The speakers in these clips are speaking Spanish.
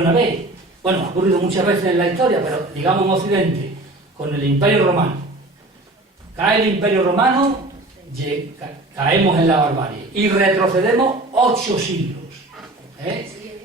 Una vez, bueno, ha ocurrido muchas veces en la historia, pero digamos en Occidente, con el Imperio Romano. Cae el Imperio Romano, caemos en la barbarie y retrocedemos 8 siglos.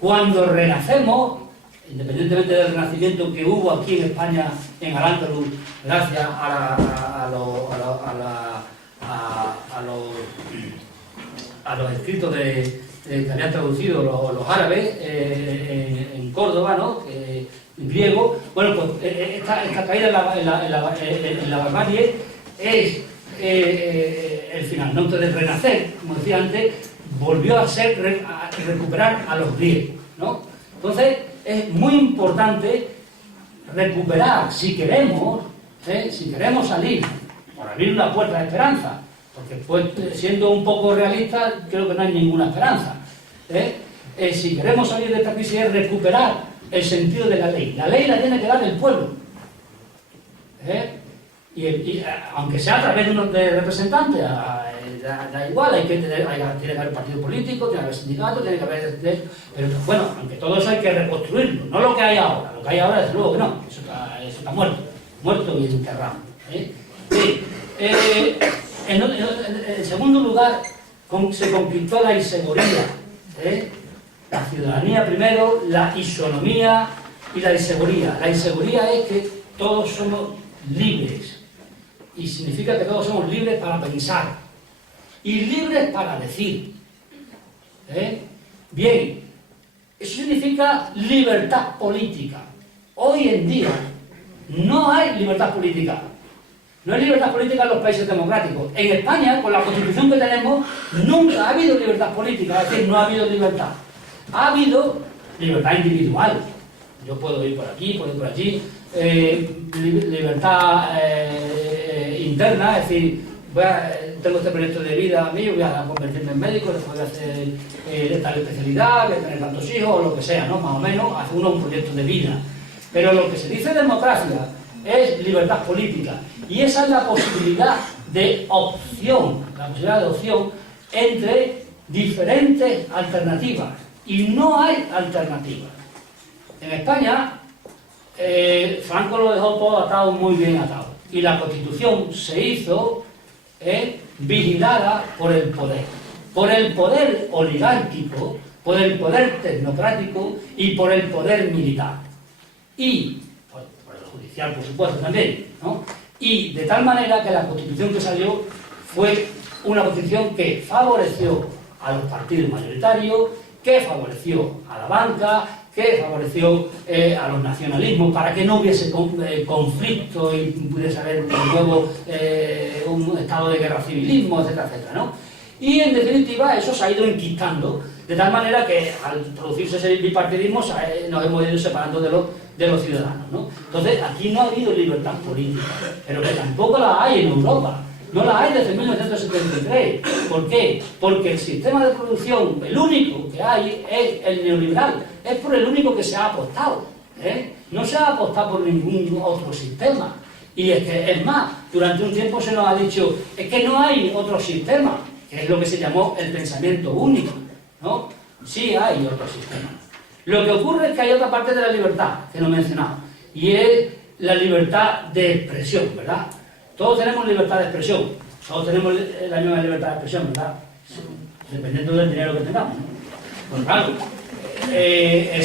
Cuando renacemos, independientemente del renacimiento que hubo aquí en España, en Al-Ándalus, gracias a los escritos que habían traducido los árabes en Córdoba, ¿no? En griego. Bueno, pues esta caída en la barbarie es el final, ¿no? Entonces, renacer, como decía antes, volvió a recuperar a los griegos, ¿no? Entonces, es muy importante recuperar, si queremos salir, por abrir una puerta de esperanza, porque pues, siendo un poco realista, creo que no hay ninguna esperanza. Si queremos salir de esta crisis es recuperar el sentido de la ley. La ley la tiene que dar el pueblo. Y aunque sea a través de representantes, da igual, tiene que haber partido político, tiene que haber sindicatos, tiene que haber... Pero bueno, aunque todo eso hay que reconstruirlo, no lo que hay ahora. Lo que hay ahora, desde luego que no, eso está muerto y enterrado. En segundo lugar, se conquistó la inseguridad. La ciudadanía primero, la isonomía y la inseguridad. La inseguridad es que todos somos libres, y significa que todos somos libres para pensar y libres para decir. Bien, eso significa libertad política. Hoy en día no hay libertad política. No hay libertad política en los países democráticos. En España, con la constitución que tenemos, nunca ha habido libertad política, es decir, no ha habido libertad. Ha habido libertad individual. Yo puedo ir por aquí, puedo ir por allí. Libertad interna, es decir, tengo este proyecto de vida mío, voy a convertirme en médico, después voy a hacer esta especialidad, voy a tener tantos hijos, o lo que sea, ¿no? Más o menos, hace uno un proyecto de vida. Pero lo que se dice democracia es libertad política. Y esa es la posibilidad de opción, entre diferentes alternativas. Y no hay alternativas. En España, Franco lo dejó todo atado, muy bien atado. Y la Constitución se hizo vigilada por el poder oligárquico, por el poder tecnocrático y por el poder militar. Y por el judicial, por supuesto, también, ¿no? Y de tal manera que la Constitución que salió fue una Constitución que favoreció a los partidos mayoritarios, que favoreció a la banca, que favoreció a los nacionalismos para que no hubiese conflicto y pudiese haber luego un estado de guerra civilismo, etcétera, etcétera, ¿no? Y en definitiva eso se ha ido enquistando, de tal manera que al producirse ese bipartidismo nos hemos ido separando de los ciudadanos, ¿no? Entonces aquí no ha habido libertad política, pero que tampoco la hay en Europa. No la hay desde 1973. ¿Por qué? Porque el sistema de producción, el único que hay, es el neoliberal. Es por el único que se ha apostado. No se ha apostado por ningún otro sistema. Y es más, durante un tiempo se nos ha dicho, es que no hay otro sistema, que es lo que se llamó el pensamiento único, ¿no? Sí hay otro sistema. Lo que ocurre es que hay otra parte de la libertad, que no he mencionado, y es la libertad de expresión, ¿verdad? Todos tenemos libertad de expresión, todos tenemos la misma libertad de expresión, ¿verdad? Dependiendo del dinero que tengamos, ¿no? Pues claro, el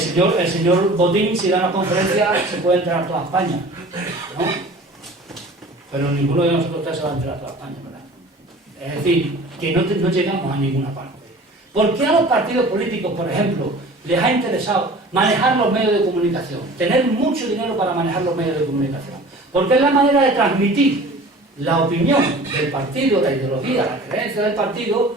señor Botín, si da una conferencia, se puede entrar a toda España, ¿no? Pero ninguno de nosotros tres se va a entrar a toda España, ¿verdad? Es decir, que no llegamos a ninguna parte. ¿Por qué a los partidos políticos, por ejemplo, les ha interesado manejar los medios de comunicación? Tener mucho dinero para manejar los medios de comunicación. Porque es la manera de transmitir la opinión del partido, la ideología, la creencia del partido,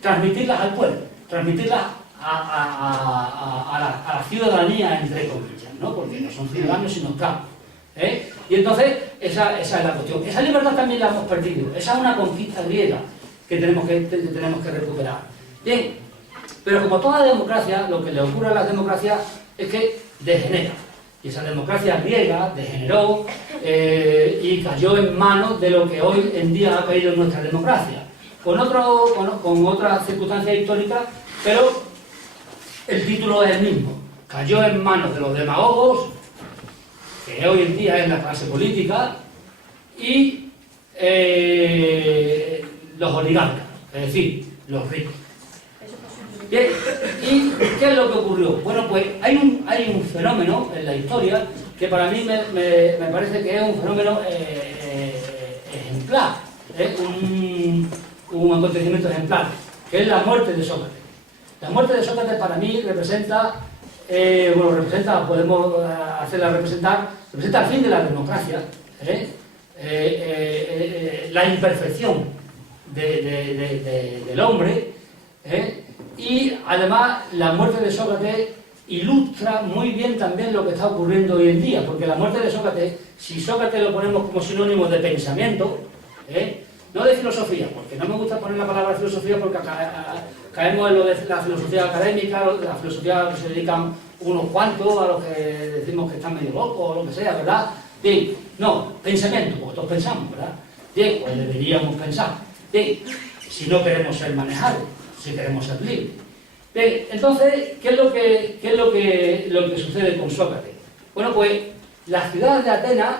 transmitirlas al pueblo, transmitirlas a la ciudadanía, entre comillas, ¿no? Porque no son ciudadanos sino esclavos. Y entonces, esa es la cuestión. Esa libertad también la hemos perdido. Esa es una conquista griega que tenemos que recuperar. Bien, pero como toda democracia, lo que le ocurre a las democracias es que degenera. Y esa democracia griega degeneró y cayó en manos de lo que hoy en día ha caído en nuestra democracia. Con otras circunstancias históricas, pero el título es el mismo. cayó en manos de los demagogos, que hoy en día es la clase política, y los oligarcas, es decir, los ricos. Bien, ¿y qué es lo que ocurrió? Bueno, pues hay un fenómeno en la historia que para mí me parece que es un fenómeno ejemplar, un acontecimiento ejemplar, que es la muerte de Sócrates. La muerte de Sócrates para mí representa, podemos hacerla representa el fin de la democracia, la imperfección del hombre, y además la muerte de Sócrates ilustra muy bien también lo que está ocurriendo hoy en día, porque la muerte de Sócrates, si Sócrates lo ponemos como sinónimo de pensamiento, no de filosofía, porque no me gusta poner la palabra filosofía porque caemos en lo de la filosofía académica, la filosofía que se dedican unos cuantos a los que decimos que están medio locos o lo que sea, ¿verdad? Bien, no, pensamiento, porque todos pensamos, ¿verdad? Bien, pues deberíamos pensar. Bien, si no queremos ser manejados, si queremos ser libres. Bien, entonces, ¿qué es lo que sucede con Sócrates? Bueno, pues la ciudad de Atenas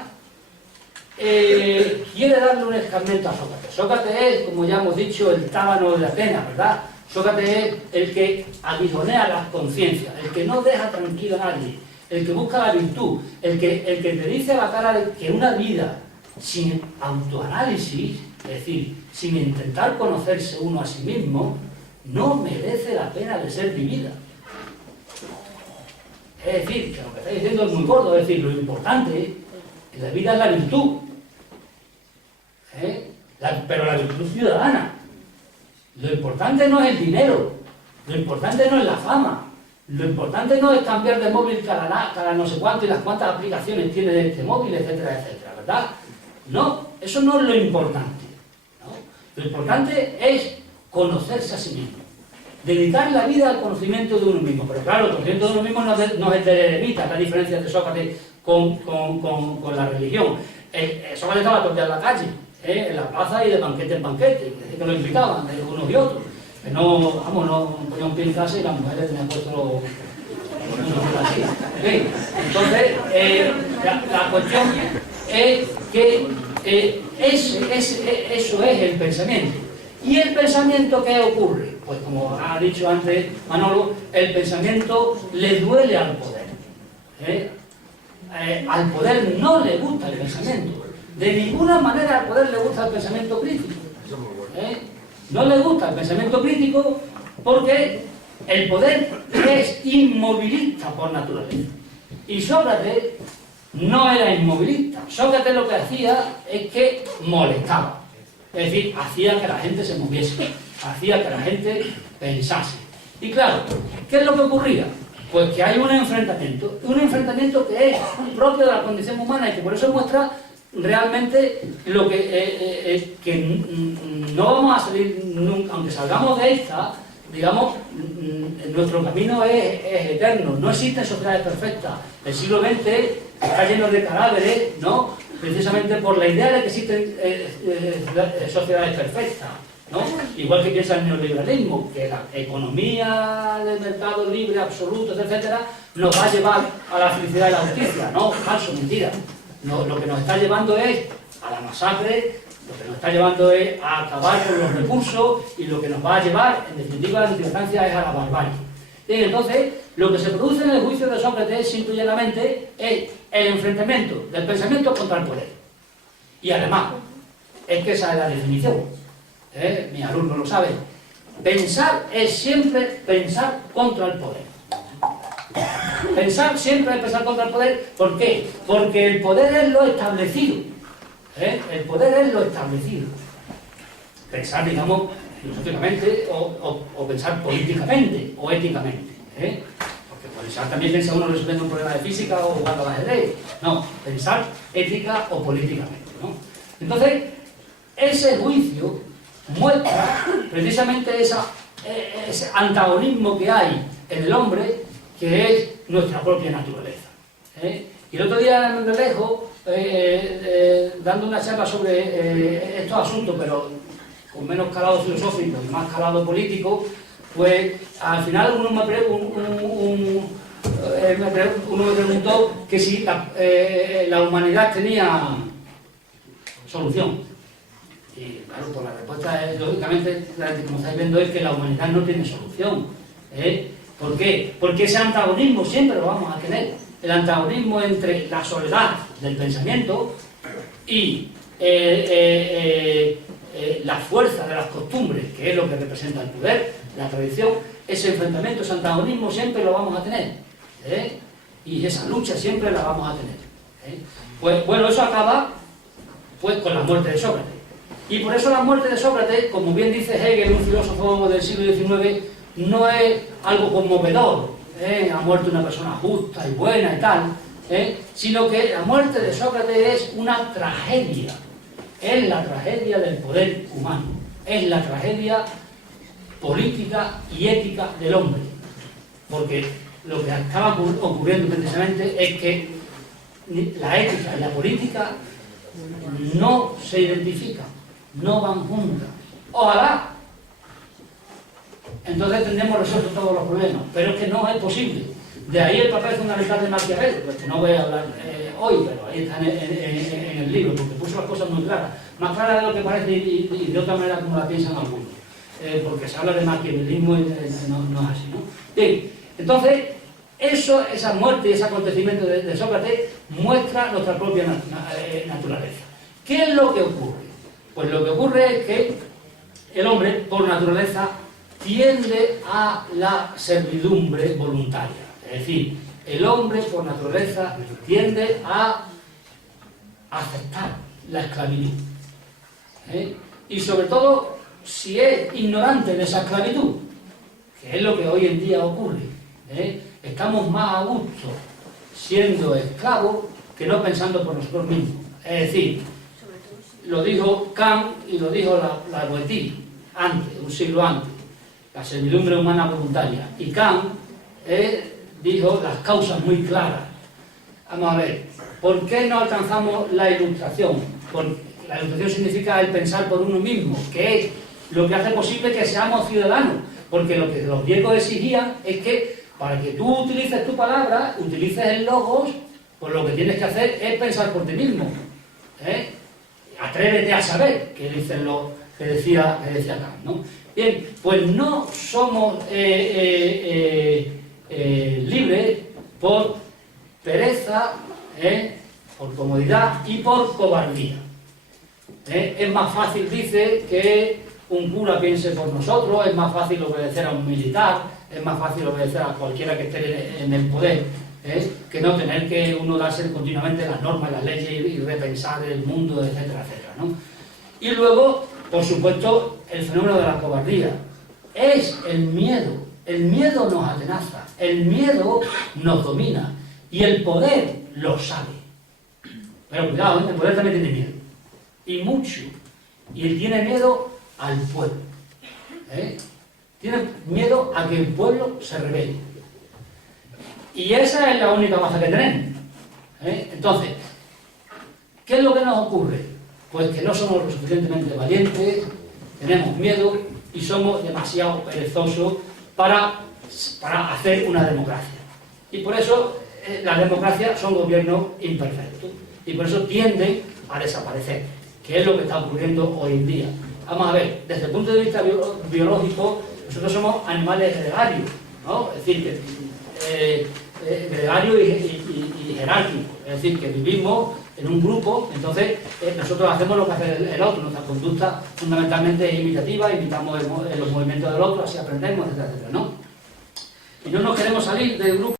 quiere darle un escarmiento a Sócrates. Sócrates es, como ya hemos dicho, el tábano de Atenas, ¿verdad? Sócrates es el que aguijonea las conciencias, el que no deja tranquilo a nadie, el que busca la virtud, el que te dice a la cara que una vida sin autoanálisis, es decir, sin intentar conocerse uno a sí mismo, no merece la pena de ser vivida. Es decir, que lo que está diciendo es muy gordo, es decir, lo importante en la vida es la virtud, pero la virtud ciudadana. Lo importante no es el dinero, lo importante no es la fama, lo importante no es cambiar de móvil cada no sé cuánto y las cuantas aplicaciones tiene este móvil, etcétera, etcétera, ¿verdad? No, eso no es lo importante, ¿no? Lo importante es conocerse a sí mismo, dedicar la vida al conocimiento de uno mismo. Pero claro, el conocimiento de uno mismo no es de eremita, la diferencia de Sócrates con la religión. Sócrates estaba todo el día en la calle, en la plaza y de banquete en banquete, que lo invitaban de unos y otros. Que no ponía un pie en casa y las mujeres tenían puesto así. ¿Okay? Entonces, la cuestión es que eso es el pensamiento. ¿Y el pensamiento qué ocurre? Pues como ha dicho antes Manolo, el pensamiento le duele al poder. Al poder no le gusta el pensamiento. De ninguna manera al poder le gusta el pensamiento crítico. No le gusta el pensamiento crítico porque el poder es inmovilista por naturaleza. Y Sócrates no era inmovilista. Sócrates lo que hacía es que molestaba. Es decir, hacía que la gente se moviese, hacía que la gente pensase. Y claro, ¿qué es lo que ocurría? Pues que hay un enfrentamiento que es propio de la condición humana y que por eso muestra realmente lo que no vamos a salir nunca, aunque salgamos de esta, digamos, nuestro camino es eterno, no existen sociedades perfectas. El siglo XX está lleno de cadáveres, ¿no? Precisamente por la idea de que existen sociedades perfectas, ¿no? Igual que piensa el neoliberalismo, que la economía del mercado libre, absoluto, etcétera, nos va a llevar a la felicidad y la justicia. No, falso, mentira. No, lo que nos está llevando es a la masacre, lo que nos está llevando es a acabar con los recursos y lo que nos va a llevar, en definitiva, en última instancia, es a la barbarie. Bien, entonces, lo que se produce en el juicio de Sócrates, simple y llanamente, es el enfrentamiento del pensamiento contra el poder. Y además, es que esa es la definición. Mis alumnos lo saben. Pensar es siempre pensar contra el poder. Pensar siempre es pensar contra el poder. ¿Por qué? Porque el poder es lo establecido. El poder es lo establecido. Pensar, digamos, filosóficamente o pensar políticamente o éticamente. Porque pensar también piensa uno resolviendo un problema de física o jugando al ajedrez. No, pensar ética o políticamente, ¿no? Entonces, ese juicio muestra precisamente ese antagonismo que hay en el hombre, que es nuestra propia naturaleza. Y el otro día en Mendelejo, dando una charla sobre estos asuntos, pero con menos calado filosófico y más calado político, pues al final uno me preguntó que si la humanidad tenía solución. Y claro, pues la respuesta es, lógicamente, como estáis viendo, es que la humanidad no tiene solución. ¿Por qué? Porque ese antagonismo siempre lo vamos a tener. El antagonismo entre la soledad del pensamiento y la fuerza de las costumbres, que es lo que representa el poder, la tradición, ese enfrentamiento, ese antagonismo siempre lo vamos a tener. Y esa lucha siempre la vamos a tener. Pues bueno, eso acaba pues con la muerte de Sócrates. Y por eso la muerte de Sócrates, como bien dice Hegel, un filósofo del siglo XIX, no es algo conmovedor, ha muerto una persona justa y buena y tal, sino que la muerte de Sócrates es una tragedia. Es la tragedia del poder humano, es la tragedia política y ética del hombre. Porque lo que acaba ocurriendo precisamente es que la ética y la política no se identifican, no van juntas. Ojalá entonces tendremos resueltos todos los problemas, pero es que no es posible. De ahí el papel fundamental de Maquiavelo, que no voy a hablar hoy, pero ahí está en el libro, porque puso las cosas muy claras, más claras de lo que parece y de otra manera como la piensan algunos, porque se habla de maquiavelismo y no es así, ¿no? Bien, entonces esa muerte y ese acontecimiento de Sócrates muestra nuestra propia naturaleza. ¿Qué es lo que ocurre? Pues lo que ocurre es que el hombre, por naturaleza, tiende a la servidumbre voluntaria. Es decir, el hombre, por naturaleza, tiende a aceptar la esclavitud. Y sobre todo, si es ignorante de esa esclavitud, que es lo que hoy en día ocurre, estamos más a gusto siendo esclavos que no pensando por nosotros mismos. Es decir, lo dijo Kant y lo dijo la Boétie antes, un siglo antes, la servidumbre humana voluntaria. Y Kant dijo las causas muy claras. Vamos a ver, ¿por qué no alcanzamos la ilustración? Porque la ilustración significa el pensar por uno mismo, que es lo que hace posible que seamos ciudadanos. Porque lo que los griegos exigían es que para que tú utilices tu palabra, utilices el logos, pues lo que tienes que hacer es pensar por ti mismo. Atrévete a saber, que decía Kant, ¿no? Bien, pues no somos libres por pereza, por comodidad y por cobardía. Es más fácil, dice, que un cura piense por nosotros, es más fácil obedecer a un militar, es más fácil obedecer a cualquiera que esté en el poder, que no tener que uno darse continuamente las normas, las leyes y repensar el mundo, etcétera, etcétera, ¿no? Y luego, por supuesto, el fenómeno de la cobardía. Es el miedo. El miedo nos atenaza, el miedo nos domina y el poder lo sabe. Pero cuidado, el poder también tiene miedo. Y mucho. Y él tiene miedo al pueblo. Tiene miedo a que el pueblo se rebele. Y esa es la única baza que tenemos. Entonces, ¿qué es lo que nos ocurre? Pues que no somos lo suficientemente valientes, tenemos miedo y somos demasiado perezosos para hacer una democracia. Y por eso las democracias son gobiernos imperfectos. Y por eso tienden a desaparecer, que es lo que está ocurriendo hoy en día. Vamos a ver, desde el punto de vista biológico, nosotros somos animales gregarios, ¿no? Es decir, que gregario y jerárquico, es decir, que vivimos en un grupo, entonces nosotros hacemos lo que hace el otro, nuestra conducta fundamentalmente es imitativa, imitamos los movimientos del otro, así aprendemos, etcétera, etcétera, ¿no? Y no nos queremos salir del grupo.